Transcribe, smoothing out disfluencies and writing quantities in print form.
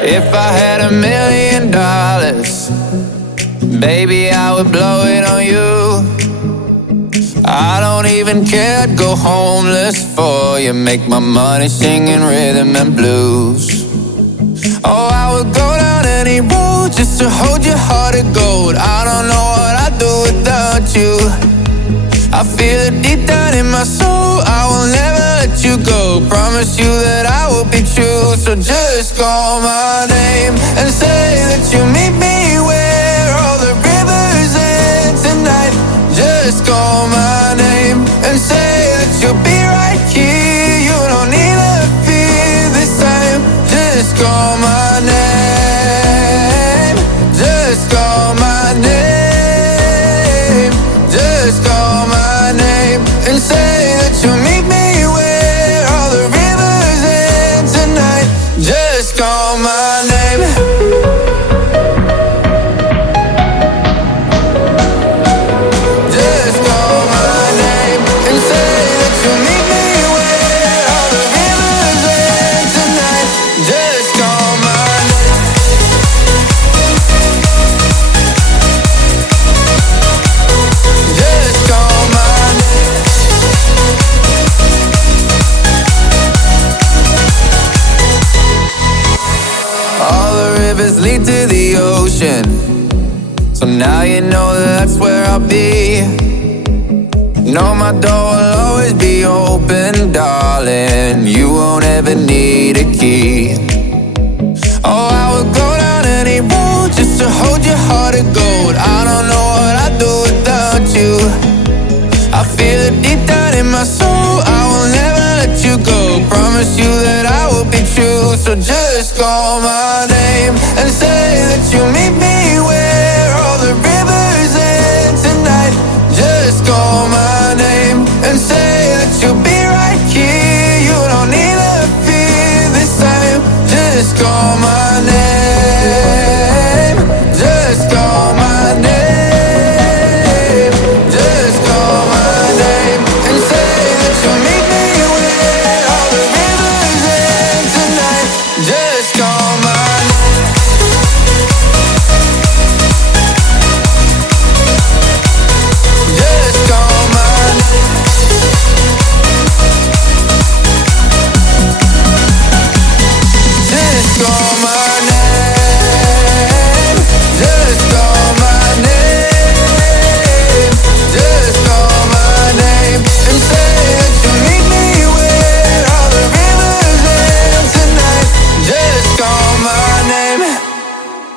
If I had $1,000,000, baby, I would blow it on you. I don't even care, I'd go homeless for you. Make my money singing rhythm and blues. Oh, I would go down any road just to hold your heart of gold. I don't know what I'd do without you. I feel it deep down in my soul, I will never let you go. Promise you that I will be true. So just call my name and say that you'll meet me where all the rivers end tonight. Just call my name and say that you'll be right here. You don't need to fear this time. Just call my name. Just call my name. Just call my name and say that you'll meet me where all the rivers end tonight. Just call my name. Just call my name and say that you'll meet me where all the rivers end tonight. Just call my name. Just call my name. All the rivers lead to the ocean, so now you know that's where I'll be. Know my door will always be open, darling. You won't ever need a key. Oh, I would go down any road just to hold your heart of gold. I don't know what I'd do without you. I feel it deep down in my soul, I will never let you go. Promise you that I will be true. So just call my name and say that you'll meet me where all the rivers end tonight. Just call my